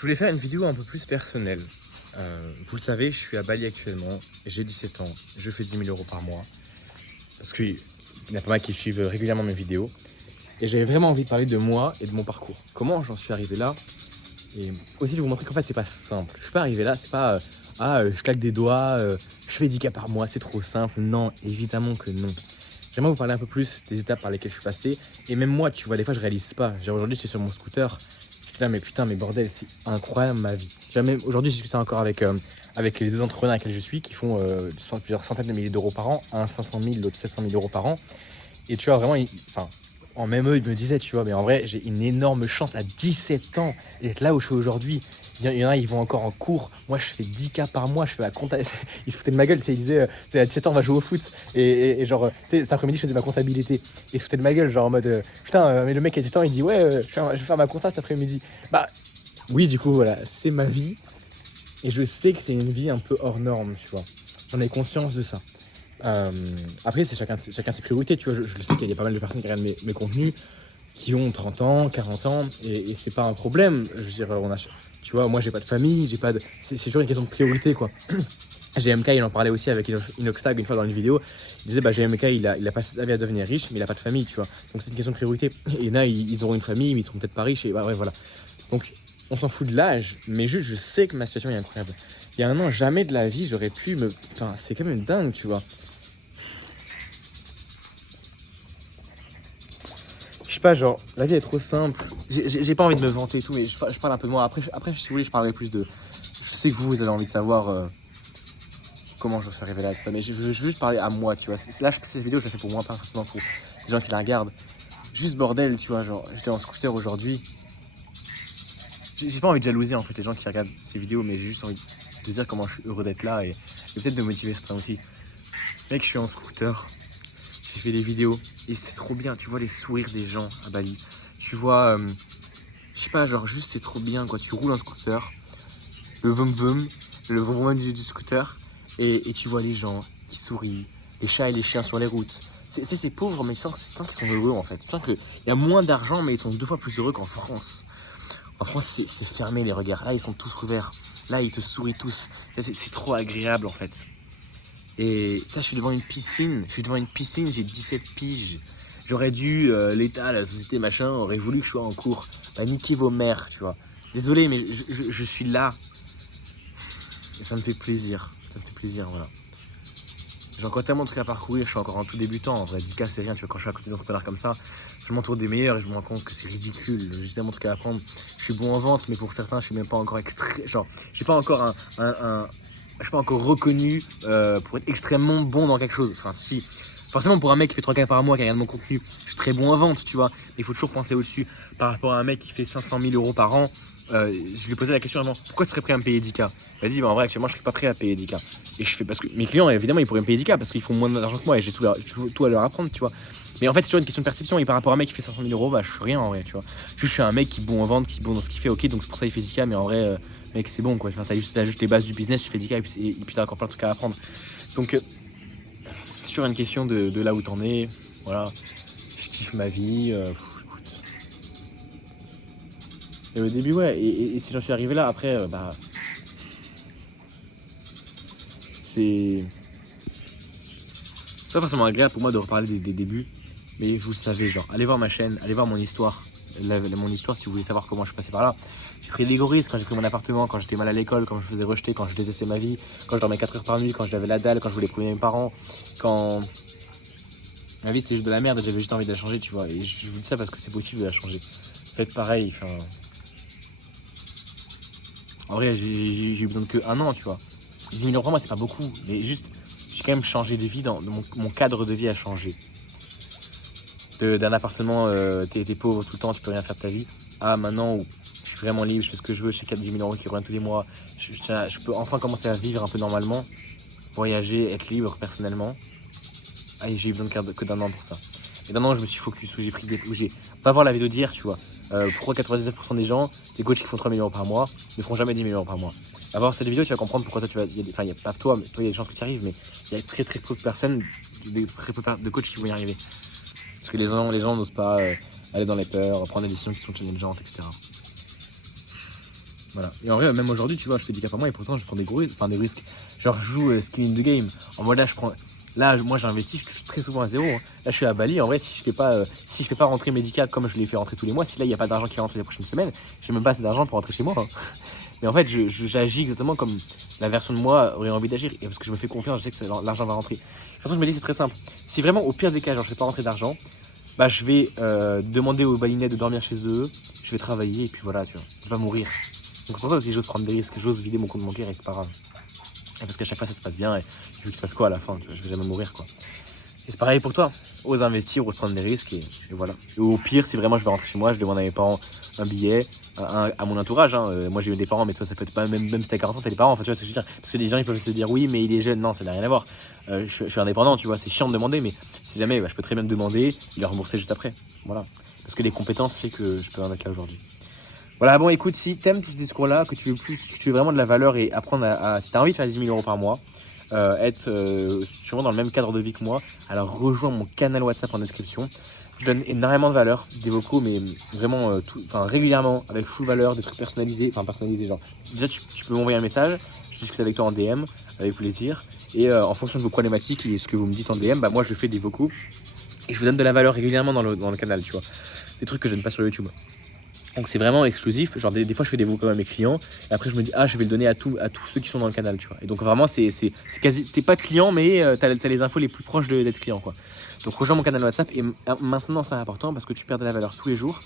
Je voulais faire une vidéo un peu plus personnelle. Vous le savez, je suis à Bali actuellement, j'ai 17 ans, je fais 10 000 euros par mois. Parce qu'il y a pas mal qui suivent régulièrement mes vidéos. Et j'avais vraiment envie de parler de moi et de mon parcours. Comment j'en suis arrivé là. Et aussi de vous montrer qu'en fait, c'est pas simple. Je suis pas arrivé là, c'est pas je claque des doigts, je fais 10K par mois, c'est trop simple. Non, évidemment que non. J'aimerais vous parler un peu plus des étapes par lesquelles je suis passé. Et même moi, tu vois, des fois, je réalise pas. Genre aujourd'hui, j'étais sur mon scooter. J'étais là, mais putain, mais bordel, c'est incroyable ma vie. Tu vois, même aujourd'hui, j'ai discuté encore avec les deux entrepreneurs avec lesquels je suis qui font plusieurs centaines de milliers d'euros par an. Un 500 000, l'autre 700 000 euros par an. Et tu vois, vraiment, en même eux, ils me disaient, tu vois, mais en vrai, j'ai une énorme chance à 17 ans d'être là où je suis aujourd'hui. Il y en a, ils vont encore en cours. Moi, je fais 10K par mois, je fais la compta. Ils se foutaient de ma gueule, ils disaient, à 17 ans, on va jouer au foot. Et genre, tu sais, cet après-midi, je faisais ma comptabilité. Et ils se foutaient de ma gueule, genre en mode, putain, mais le mec à 17 ans, il dit, ouais, je vais faire ma compta cet après-midi. Bah, oui, du coup, voilà, c'est ma vie. Et je sais que c'est une vie un peu hors norme, tu vois. J'en ai conscience de ça. Après, c'est chacun ses priorités, tu vois. Je sais qu'il y a pas mal de personnes qui regardent mes contenus qui ont 30 ans, 40 ans, et c'est pas un problème. Je veux dire, tu vois, moi j'ai pas de famille, c'est toujours une question de priorité, quoi. GMK, il en parlait aussi avec Inoxtag une fois dans une vidéo. Il disait, bah GMK, il a passé sa vie à devenir riche, mais il a pas de famille, tu vois. Donc c'est une question de priorité. Et là, ils auront une famille, mais ils seront peut-être pas riches, et bah ouais, voilà. Donc on s'en fout de l'âge, mais juste, je sais que ma situation est incroyable. Il y a un an, jamais de la vie, j'aurais pu me. Enfin, c'est quand même dingue, tu vois. Je sais pas, genre, la vie est trop simple. J'ai pas envie de me vanter et tout, mais je parle un peu de moi. Après, si vous voulez, je parlerai plus de. Je sais que vous avez envie de savoir comment je suis arrivé là, tout ça, mais je veux juste parler à moi, tu vois. Là, cette vidéo, je la fais pour moi, pas forcément pour les gens qui la regardent. Juste bordel, tu vois, genre, j'étais en scooter aujourd'hui. J'ai pas envie de jalouser en fait les gens qui regardent ces vidéos, mais j'ai juste envie de dire comment je suis heureux d'être là et peut-être de motiver certains aussi. Mec, je suis en scooter. J'ai fait des vidéos et c'est trop bien. Tu vois les sourires des gens à Bali. Tu vois, je sais pas, genre juste c'est trop bien quoi. Tu roules en scooter, le vroom vroom du scooter et tu vois les gens qui sourient, les chats et les chiens sur les routes. C'est pauvre, mais tu sens qu'ils sont heureux en fait. Tu sens qu'il y a moins d'argent, mais ils sont 2 fois plus heureux qu'en France. En France, c'est fermé les regards. Là, ils sont tous ouverts. Là, ils te sourient tous. C'est trop agréable en fait. Et là, je suis devant une piscine, j'ai 17 piges. J'aurais dû, l'État, la société, machin, aurait voulu que je sois en cours. Bah, niquez vos mères, tu vois. Désolé, mais je suis là. Et ça me fait plaisir. Ça me fait plaisir, voilà. J'ai encore tellement de trucs à parcourir, je suis encore en tout débutant. En vrai, 10K, c'est rien, tu vois, quand je suis à côté d'entrepreneurs comme ça, je m'entoure des meilleurs et je me rends compte que c'est ridicule. J'ai tellement de trucs à apprendre. Je suis bon en vente, mais pour certains, je suis même pas encore genre, j'ai pas encore je suis pas encore reconnu pour être extrêmement bon dans quelque chose. Enfin, si. Forcément, pour un mec qui fait 3K par mois, qui regarde mon contenu, je suis très bon en vente, tu vois. Mais il faut toujours penser au-dessus. Par rapport à un mec qui fait 500 000 euros par an, je lui posais la question avant, pourquoi tu serais prêt à me payer 10K? Il m'a dit, bah, en vrai, actuellement, je serais pas prêt à payer 10K. Et je fais, parce que mes clients, évidemment, ils pourraient me payer 10K parce qu'ils font moins d'argent que moi et j'ai tout à leur apprendre, tu vois. Mais en fait, c'est toujours une question de perception. Et par rapport à un mec qui fait 500 000 euros, bah, je suis rien en vrai, tu vois. Juste, je suis un mec qui est bon en vente, qui est bon dans ce qu'il fait, ok, donc c'est pour ça qu'il fait 10K, mais en vrai, mec, c'est bon, quoi. Enfin, t'as juste les bases du business, tu fais 10K et puis t'as encore plein de trucs à apprendre. Donc, c'est toujours une question de là où t'en es. Voilà. Je kiffe ma vie. Écoute. Et au début, ouais. Et si j'en suis arrivé là, après, bah. C'est pas forcément agréable pour moi de reparler des débuts, mais vous le savez, genre, allez voir ma chaîne, allez voir mon histoire. Mon histoire, si vous voulez savoir comment je suis passé par là. J'ai pris des gros risques quand j'ai pris mon appartement, quand j'étais mal à l'école, quand je me faisais rejeter, quand je détestais ma vie, quand je dormais 4 heures par nuit, quand j'avais la dalle, quand je voulais prouver mes parents, quand ma vie c'était juste de la merde et j'avais juste envie de la changer, tu vois. Et je vous dis ça parce que c'est possible de la changer. Faites pareil, enfin. En vrai, j'ai eu besoin de que 1 an, tu vois. 10 000 euros par mois, c'est pas beaucoup, mais juste, j'ai quand même changé de vie, mon cadre de vie a changé. D'un appartement, t'es pauvre tout le temps, tu peux rien faire de ta vie, à maintenant où je suis vraiment libre, je fais ce que je veux, je sais qu'il y a 10 000 euros qui reviennent tous les mois, je peux enfin commencer à vivre un peu normalement, voyager, être libre personnellement. Ah, j'ai eu besoin que d'1 an pour ça. Et d'1 an, je me suis focus, va voir la vidéo d'hier, tu vois. Pourquoi 99% des gens, des coachs qui font 3 000 euros par mois, ne feront jamais 10 000 euros par mois. Va voir cette vidéo, tu vas comprendre pourquoi toi tu vas. Enfin, il n'y a pas toi, mais toi, il y a des chances que tu y arrives, mais il y a très peu de personnes, très peu de coachs qui vont y arriver. Parce que les gens n'osent pas aller dans les peurs, prendre des décisions qui sont challengeantes, etc. Voilà. Et en vrai, même aujourd'hui, tu vois, je fais 10K par mois et pourtant je prends des risques. Genre, je joue skill in the game. En mode là, moi, j'investis, je suis très souvent à zéro, hein. Là, je suis à Bali. En vrai, si je fais pas rentrer mes 10K comme je les fais rentrer tous les mois, si là, il n'y a pas d'argent qui rentre les prochaines semaines, j'ai même pas assez d'argent pour rentrer chez moi, hein. Mais en fait, j'agis exactement comme la version de moi aurait envie d'agir. Et parce que je me fais confiance, je sais que l'argent va rentrer. De toute façon, je me dis, c'est très simple. Si vraiment, au pire des cas, genre, je fais pas rentrer d'argent, bah, je vais demander aux balinais de dormir chez eux, je vais travailler, et puis voilà, tu vois, je vais pas mourir. Donc c'est pour ça aussi j'ose prendre des risques, j'ose vider mon compte bancaire et c'est pas grave. Et parce qu'à chaque fois ça se passe bien et vu qu'il se passe quoi à la fin, tu vois, je vais jamais mourir quoi. Et c'est pareil pour toi, ose investir, ose prendre des risques et voilà. Et au pire, si vraiment je vais rentrer chez moi, je demande à mes parents un billet, à mon entourage, hein. Moi j'ai eu des parents, mais toi ça peut être pas, même si t'as 40 ans, t'as les parents, enfin tu vois ce que je veux dire. Parce que les gens ils peuvent se dire oui, mais il est jeune, non, ça n'a rien à voir. Je suis indépendant, tu vois, c'est chiant de demander, mais si jamais, bah, je peux très bien te demander et le rembourser juste après. Voilà. Parce que les compétences fait que je peux en être là aujourd'hui. Voilà, bon, écoute, si t'aimes tout ce discours-là, que tu veux vraiment de la valeur et apprendre si t'as envie de faire 10 000 euros par mois, être sûrement dans le même cadre de vie que moi, alors rejoins mon canal WhatsApp en description. Je donne énormément de valeur, des vocaux, mais vraiment régulièrement, avec full valeur, des trucs personnalisés, genre. Déjà, tu peux m'envoyer un message, je discute avec toi en DM, avec plaisir, et en fonction de vos problématiques et ce que vous me dites en DM, bah moi je fais des vocaux et je vous donne de la valeur régulièrement dans le canal, tu vois. Des trucs que je donne pas sur YouTube. Donc c'est vraiment exclusif, genre des fois je fais des vocaux à mes clients et après je me dis je vais le donner à tous ceux qui sont dans le canal, tu vois. Et donc vraiment c'est quasi, t'es pas client mais t'as les infos les plus proches d'être client quoi. Donc rejoins mon canal WhatsApp et maintenant c'est important parce que tu perds de la valeur tous les jours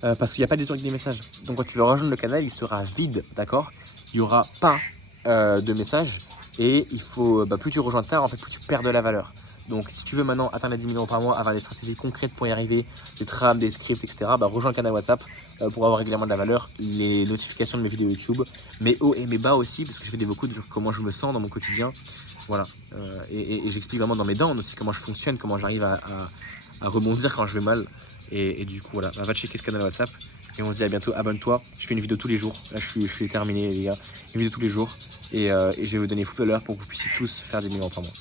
parce qu'il n'y a pas des avec des messages. Donc quand tu vas rejoindre le canal il sera vide, d'accord. Il n'y aura pas de messages et il faut, plus tu rejoins tard en fait plus tu perds de la valeur. Donc si tu veux maintenant atteindre les 10 000 euros par mois, avoir des stratégies concrètes pour y arriver, des trames, des scripts, etc., rejoins le canal WhatsApp pour avoir régulièrement de la valeur, les notifications de mes vidéos YouTube, mes hauts et mes bas aussi, parce que je fais des vocaux sur comment je me sens dans mon quotidien. Voilà. Et j'explique vraiment dans mes dents aussi comment je fonctionne, comment j'arrive à rebondir quand je vais mal. Et du coup, voilà, va checker ce canal WhatsApp. Et on se dit à bientôt, abonne-toi. Je fais une vidéo tous les jours. Là, je suis terminé, les gars. Une vidéo tous les jours. Et je vais vous donner full valeur pour que vous puissiez tous faire 10 000 euros par mois.